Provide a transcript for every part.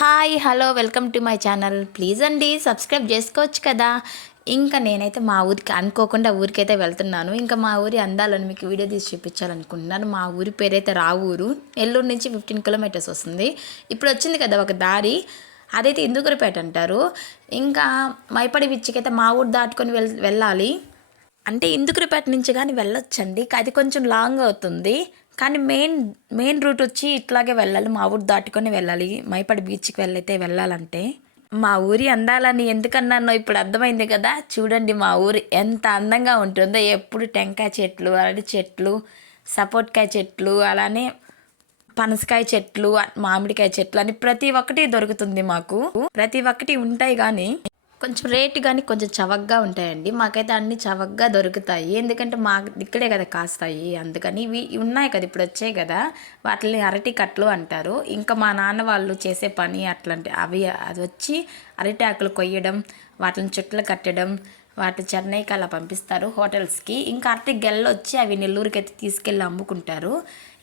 Hi hello welcome to my channel. Please అండి subscribe చేసుకోవచ్చు కదా. ఇంకా నేనైతే మా ఊరికి అనుకోకుండా ఊరికైతే వెళ్తున్నాను. ఇంకా మా ఊరి అందాలను మీకు వీడియో తీసి చూపించాలనుకుంటున్నాను. మా ఊరి పేరైతే రావూరు, నెల్లూరు నుంచి 15 కిలోమీటర్స్ వస్తుంది. ఇప్పుడు వచ్చింది కదా ఒక దారి, అదైతే ఇందుకూరుపేట అంటారు. ఇంకా మైపడి బిచ్చికైతే మా ఊరు దాటుకొని వెళ్ళాలి. అంటే ఇందుకూరుపేట నుంచి కానీ వెళ్ళొచ్చండి, అది కొంచెం లాంగ్ అవుతుంది. కానీ మెయిన్ రూట్ వచ్చి ఇట్లాగే వెళ్ళాలి, మా ఊరు దాటుకొని వెళ్ళాలి. మైపాడు బీచ్కి వెళ్ళాలంటే మా ఊరి అందాలని ఎందుకన్నానో ఇప్పుడు అర్థమైంది కదా. చూడండి మా ఊరు ఎంత అందంగా ఉంటుందో. ఎప్పుడు టెంకాయ చెట్లు, అరటి చెట్లు, సపోర్ట్కాయ చెట్లు, అలానే పనసకాయ చెట్లు, మామిడికాయ చెట్లు అని ప్రతి ఒక్కటి దొరుకుతుంది మాకు. ప్రతి ఒక్కటి ఉంటాయి కానీ కొంచెం రేటు కానీ కొంచెం చవకగా ఉంటాయండి. మాకైతే అన్ని చవకగా దొరుకుతాయి, ఎందుకంటే మా ఇక్కడే కదా కాస్తాయి. అందుకని ఇవి ఉన్నాయి కదా, ఇప్పుడు వచ్చాయి కదా, వాటిని అరటి కట్టలు అంటారు. ఇంకా మా నాన్న వాళ్ళు చేసే పని అట్లాంటి అది వచ్చి అరటి ఆకులు కొయ్యడం, వాటిని చుట్టలు కట్టడం, వాటి చెన్నైకి అలా పంపిస్తారు హోటల్స్కి. ఇంకా అరటి గెల్లు వచ్చి అవి నెల్లూరుకి అయితే తీసుకెళ్ళి అమ్ముకుంటారు.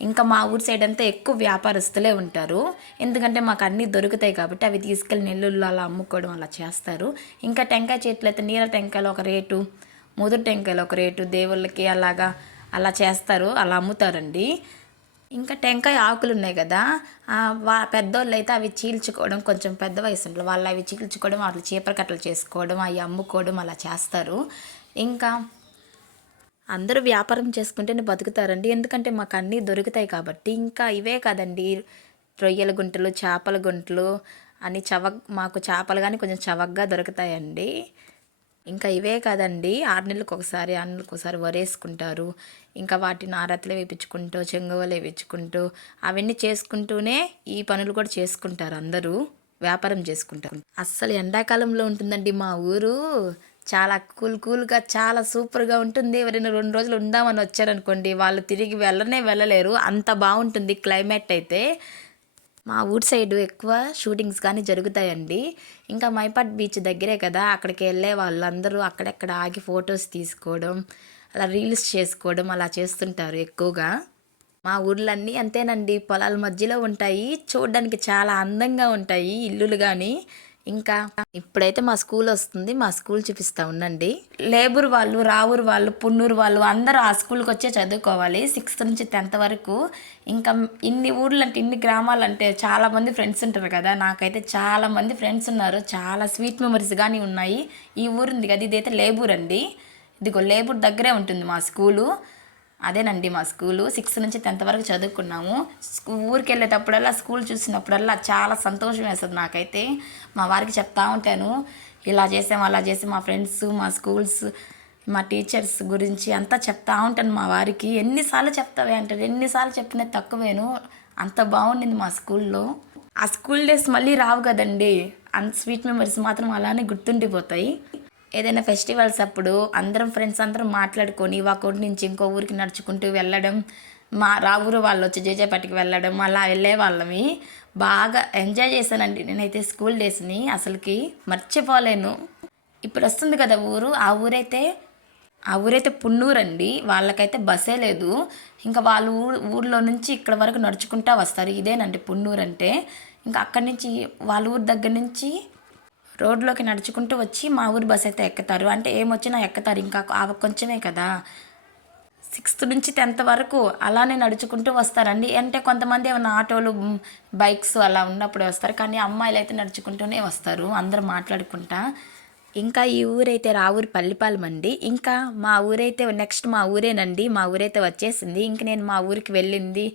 ఇంకా మా ఊరి సైడ్ అంతా ఎక్కువ వ్యాపారస్తులే ఉంటారు, ఎందుకంటే మాకు అన్నీ దొరుకుతాయి కాబట్టి అవి తీసుకెళ్ళి నెల్లూరులో అలా అమ్ముకోవడం అలా చేస్తారు. ఇంకా టెంకాయ చెట్లు అయితే నీళ్ళ టెంకాయలు ఒక రేటు, ముదురు టెంకాయలు ఒక రేటు, దేవుళ్ళకి అలా చేస్తారు, అలా అమ్ముతారండి. ఇంకా టెంకాయ ఆకులు ఉన్నాయి కదా, పెద్దోళ్ళు అయితే అవి చీల్చుకోవడం, కొంచెం పెద్ద వయసు వాళ్ళు అవి చీల్చుకోవడం, వాటి చీపర కట్టలు చేసుకోవడం, అవి అమ్ముకోవడం అలా చేస్తారు. ఇంకా అందరూ వ్యాపారం చేసుకుంటేనే బతుకుతారండి, ఎందుకంటే మాకు అన్నీ దొరుకుతాయి కాబట్టి. ఇంకా ఇవే కదండి, రొయ్యల గుంటలు, చేపల గుంటలు అని మాకు చేపలు కానీ కొంచెం చవకగా దొరుకుతాయండి. ఇంకా ఇవే కాదండి, 6 నెలలకు ఒకసారి వరేసుకుంటారు. ఇంకా వాటిని ఆరతలు వేయించుకుంటూ, చెంగువలు వేయించుకుంటూ, అవన్నీ చేసుకుంటూనే ఈ పనులు కూడా చేసుకుంటారు, అందరూ వ్యాపారం చేసుకుంటారు. అస్సలు ఎండాకాలంలో ఉంటుందండి మా ఊరు, చాలా కూల్గా చాలా సూపర్గా ఉంటుంది. ఎవరైనా 2 రోజులు ఉందామని వచ్చారనుకోండి, వాళ్ళు తిరిగి వెళ్ళలేరు, అంత బాగుంటుంది క్లైమేట్ అయితే. మా ఊరి సైడ్ ఎక్కువ షూటింగ్స్ కానీ జరుగుతాయండి. ఇంకా మైపాడ్ బీచ్ దగ్గరే కదా, అక్కడికి వెళ్ళే వాళ్ళందరూ అక్కడెక్కడ ఆగి ఫొటోస్ తీసుకోవడం, అలా రీల్స్ చేసుకోవడం అలా చేస్తుంటారు ఎక్కువగా. మా ఊర్లన్నీ అంతేనండి, పొలాల మధ్యలో ఉంటాయి, చూడడానికి చాలా అందంగా ఉంటాయి ఇల్లులు కానీ. ఇంకా ఇప్పుడైతే మా స్కూల్ వస్తుంది, మా స్కూల్ చూపిస్తా ఉండండి. లేబూర్ వాళ్ళు, రావూరు వాళ్ళు, పున్నూరు వాళ్ళు అందరూ ఆ స్కూల్కి వచ్చే చదువుకోవాలి 6th నుంచి 10th వరకు. ఇంకా ఇన్ని ఊర్లు అంటే, ఇన్ని గ్రామాలు అంటే చాలామంది ఫ్రెండ్స్ ఉంటారు కదా. నాకైతే చాలామంది ఫ్రెండ్స్ ఉన్నారు, చాలా స్వీట్ మెమరీస్ కానీ ఉన్నాయి. ఈ ఊరు ఉంది కదా, ఇదైతే లేబూర్ అండి. ఇదిగో లేబూర్ దగ్గరే ఉంటుంది మా స్కూలు. అదేనండి మా స్కూలు. 6th నుంచి 10th వరకు చదువుకున్నాము. ఊరికి వెళ్ళేటప్పుడల్లా, స్కూల్ చూసినప్పుడల్లా చాలా సంతోషం వేస్తుంది నాకైతే. మా వారికి చెప్తా ఉంటాను, ఇలా చేసాము అలా చేసి, మా ఫ్రెండ్స్, మా స్కూల్స్, మా టీచర్స్ గురించి అంతా చెప్తా ఉంటాను మా వారికి. ఎన్నిసార్లు చెప్తావే అంటారు, ఎన్నిసార్లు చెప్పినా తక్కువేను, అంత బాగుండింది మా స్కూల్లో. ఆ స్కూల్ డేస్ మళ్ళీ రావు కదండి, అంత స్వీట్ మెమరీస్ మాత్రం అలానే గుర్తుండిపోతాయి. ఏదైనా ఫెస్టివల్స్ అప్పుడు అందరం ఫ్రెండ్స్ అందరం మాట్లాడుకొని ఒక ఊరి నుంచి ఇంకో ఊరికి నడుచుకుంటూ వెళ్ళడం, మా రావూరు వాళ్ళు వచ్చి జేజేపేటకి వెళ్ళడం, అలా వెళ్ళే వాళ్ళమి. బాగా ఎంజాయ్ చేశానండి నేనైతే స్కూల్ డేస్ని, అసలుకి మర్చిపోలేను. ఇప్పుడు వస్తుంది కదా ఊరు, ఆ ఊరైతే పున్నూరు అండి. వాళ్ళకైతే బస్సే లేదు, ఇంకా వాళ్ళు ఊర్లో నుంచి ఇక్కడ వరకు నడుచుకుంటా వస్తారు. ఇదేనండి పున్నూరు అంటే. ఇంకా అక్కడి నుంచి వాళ్ళ ఊరి దగ్గర నుంచి రోడ్లోకి నడుచుకుంటూ వచ్చి మా ఊరి బస్ అయితే ఎక్కుతారు, అంటే ఏమొచ్చినా ఎక్కుతారు. ఇంకా కొంచెమే కదా, 6th నుంచి 10th వరకు అలానే నడుచుకుంటూ వస్తారండి. అంటే కొంతమంది ఏమైనా ఆటోలు, బైక్స్ అలా ఉన్నప్పుడే వస్తారు, కానీ అమ్మాయిలు అయితే నడుచుకుంటూనే వస్తారు, అందరూ మాట్లాడుకుంటా. ఇంకా ఈ ఊరైతే రావూరు పల్లిపాలెం అండి. ఇంకా మా ఊరైతే నెక్స్ట్ మా ఊరేనండి, మా ఊరైతే వచ్చేసింది. ఇంక నేను మా ఊరికి వెళ్ళింది,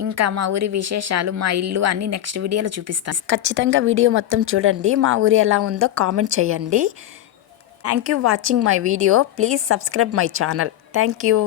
ఇంకా మా ఊరి విశేషాలు, మా ఇల్లు అన్నీ నెక్స్ట్ వీడియోలో చూపిస్తాను. ఖచ్చితంగా వీడియో మొత్తం చూడండి, మా ఊరి ఎలా ఉందో కామెంట్ చేయండి. Thank you watching my video. Please subscribe my channel. Thank you.